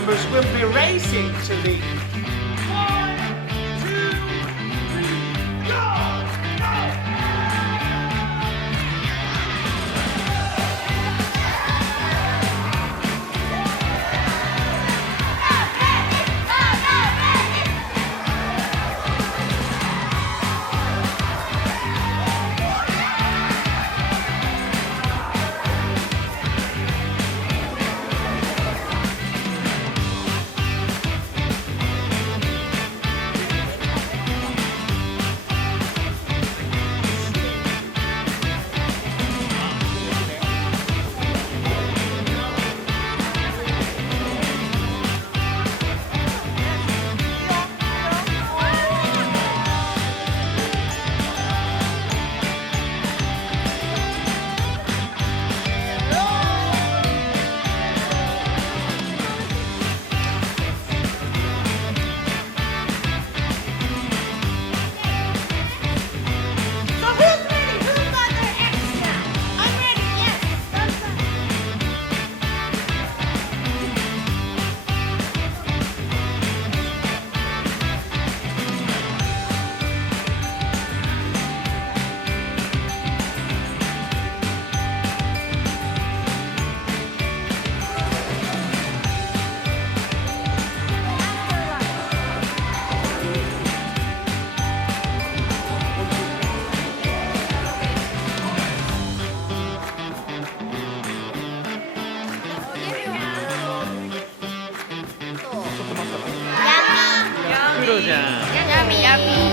members will be racing to the 1, 2, 3, go! Yummy, yummy.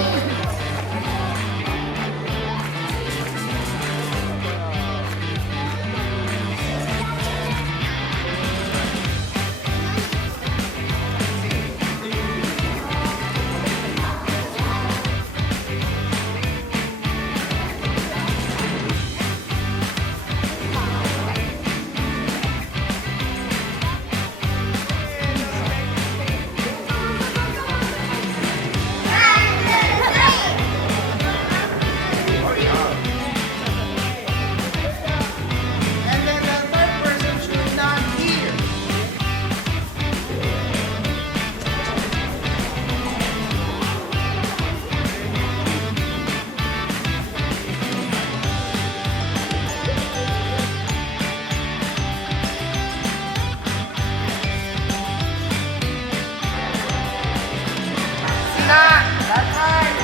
That's right.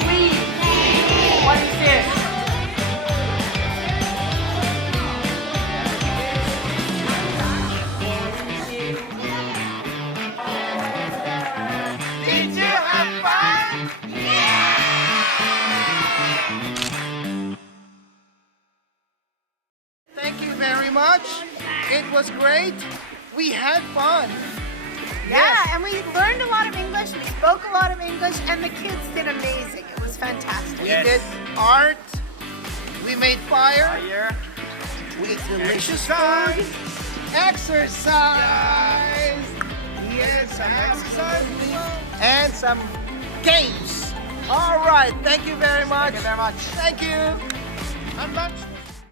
Sweet. What is this? Did you have fun? Thank you very much. It was great. We had fun. Yeah, and we learned a lot of English, we spoke a lot of English, and the kids did amazing. It was fantastic. We did art. We made fire. We ate delicious food. Exercise. Yes, some exercise. And some games. All right. Thank you very much. Thank you very much. Thank you. Have lunch.